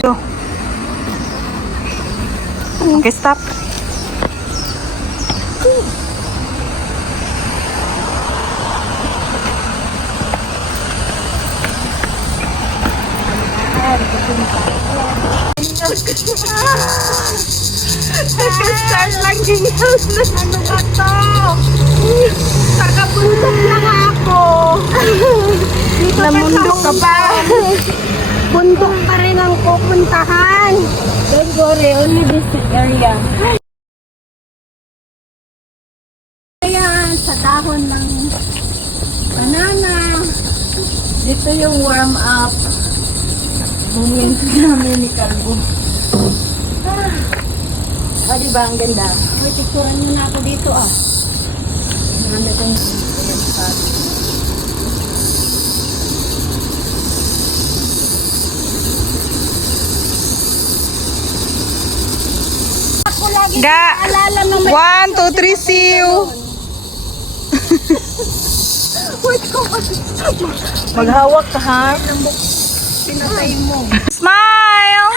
Okay, stop. Nag-start lang din house na ano ba to? Kakabundok lang ako. Namundok ka ba? Bundok pa rin ang pupuntahan. Don't worry, only this area. Ayan, sa dahon ng banana. Dito yung warm up. Moment namin ni Calvo. Ah, diba ang ganda? Uy, picturean nyo na ako dito ah. Marami kong ako lagi naalala ng 1, 2, 3, see you. Wait ko. Maghawak ka, ha? Pinatay mo. Smile!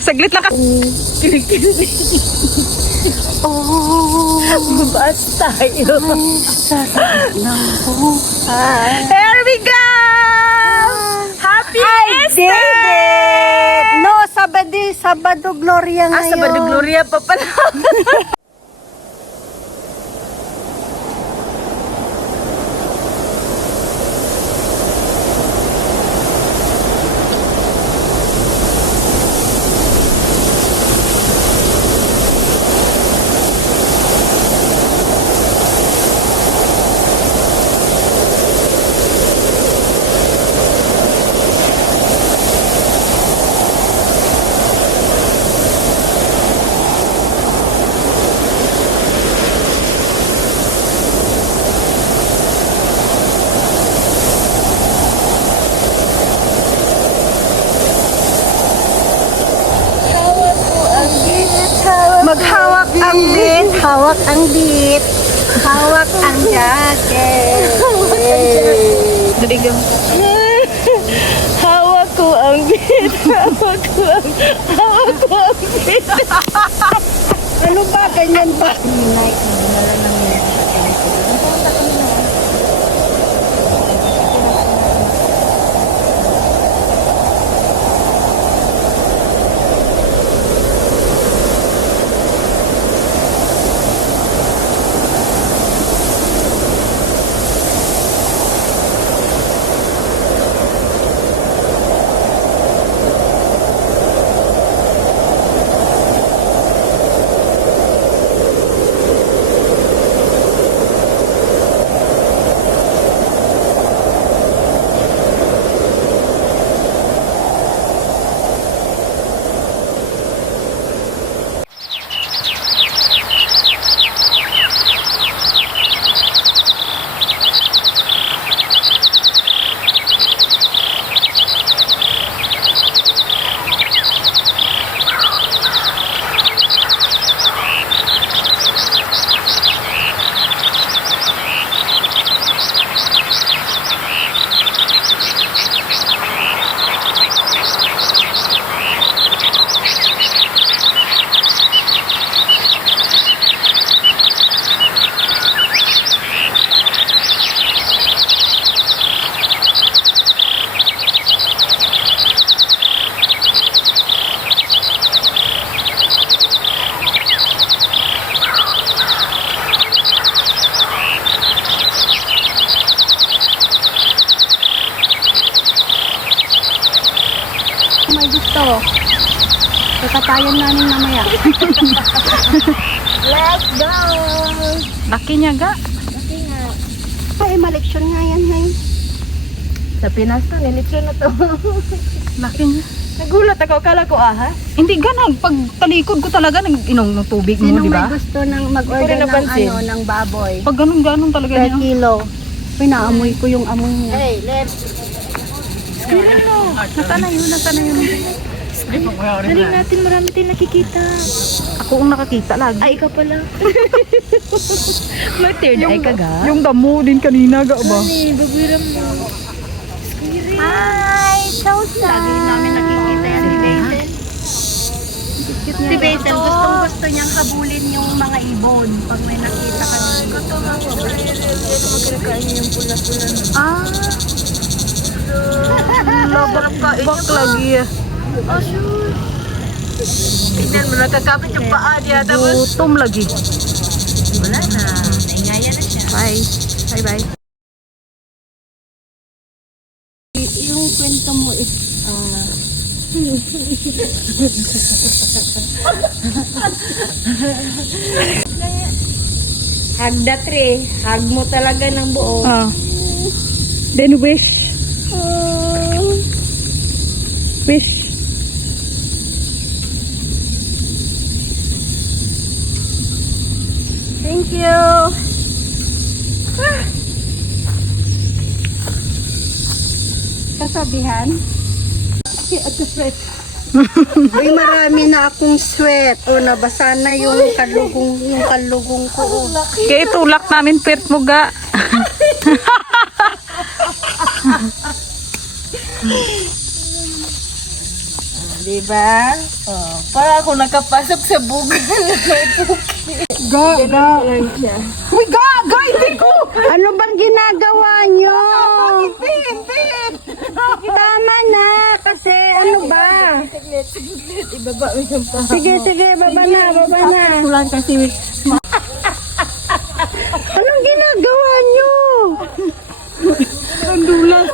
Saglit lang ka. Oh, mabas tayo. Here we go! Happy Easter! Did it! No, Sabado Gloria ngayon. Sabado Gloria pa pala. Maghawak ang bit, hawak ang bit, hawak ang jacket. Hawak ko ang bit, hawak ko ang bit. Ano ba, ganyan ba? Like, dinala ng minute sa kinikita. May gusto. Tatapayan namin mamaya. Let's go! Laki niya, ga. Laki nga. Ay, maleksyon nga yan ngayon. Sa Pinas to, nileksyon na to. Laki niya. Nagulat ako, kala ko ahas. Hindi ganag. Pag talikod ko talaga, nag-inom ng tubig mo, Sino di may ba? gusto ng mag-order ng ano, ng baboy? Pag ganun talaga Per niya. kilo. Uy, naamoy ko yung amoy niya. Hey, let's... Nasaan na yun? Dali natin, marami tayong nakikita. Ako ang nakakita lagi. Ay, ikaw pala. May third eye ka, ga? Yung damo din kanina, ga ba? Ay, babiram mo. Hi, Chosa. Si Basil, gustong-gusto niyang habulin yung mga ibon pag may nakita kami. Magkakain niya yung pula-pula na. Ah. Bak lagi ya. Tignan mo, nakakapit yung paa niya. Tapos, Gutom lagi. wala na. Naingaya na siya. Bye. Bye bye. Yung kwento mo is, hug the tree. Hug mo talaga ng buo. Then wish. Wish. Thank you. Kasabihan? Uy, marami na akong sweat. O, nabasa na yung kalugong ko. Kaya itulak namin pert mo ga. Diba? Oh, para ako nakapasok sa bugal. Ga. Uy, ga! Hindi ko! Ano bang ginagawa nyo? Tama na, kasi ano ba? Ibaba mo yung pa. Sige, baba na. Kulang kasi. Anong ginagawa nyo? Pandulas.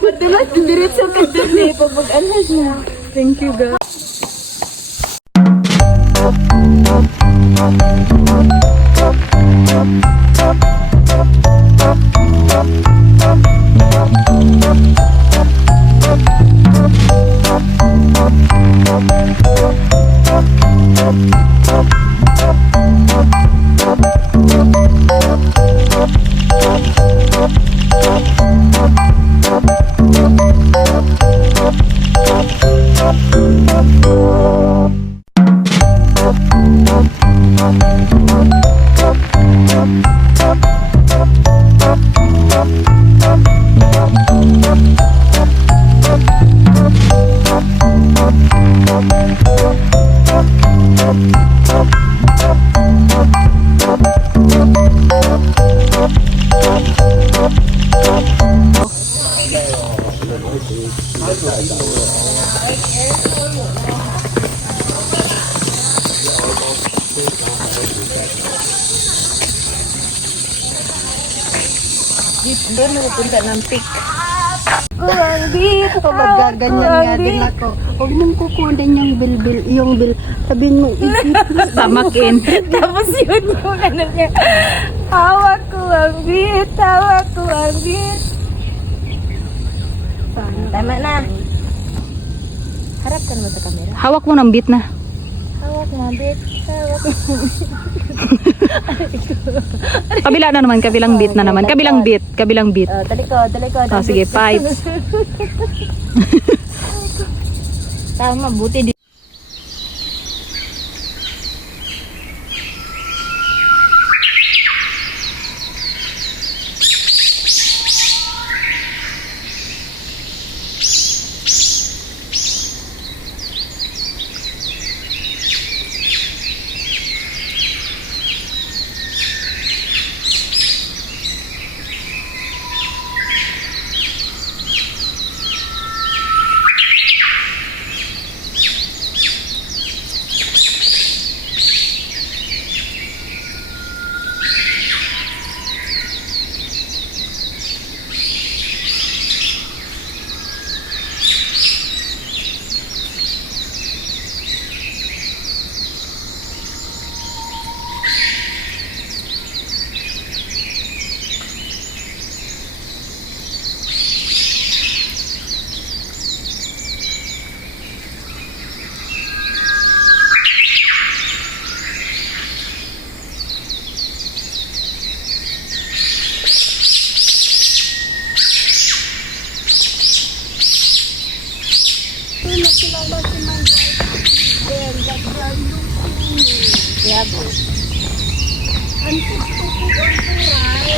Pandulas. Diretso ka dali. Pag-ano siya. Thank you, ga. Doon napunta ng pick. Kuwangit! Pagaganyan nga din ako. Huwag mong kukunin yung bil. Sabihin mo, Tamakin. tapos yun yung ano niya. Hawak ko ang bit. Tama na. Harap ka naman sa camera. Hawak mo ng beat na. Hawak mo ang bit. Kabila na naman. Kabilang beat na naman. Kabilang beat. Talikod. Oh, sige, pipes. Tama, buti di.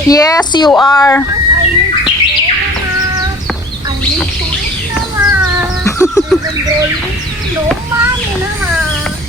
Yes, you are. No, mami naman.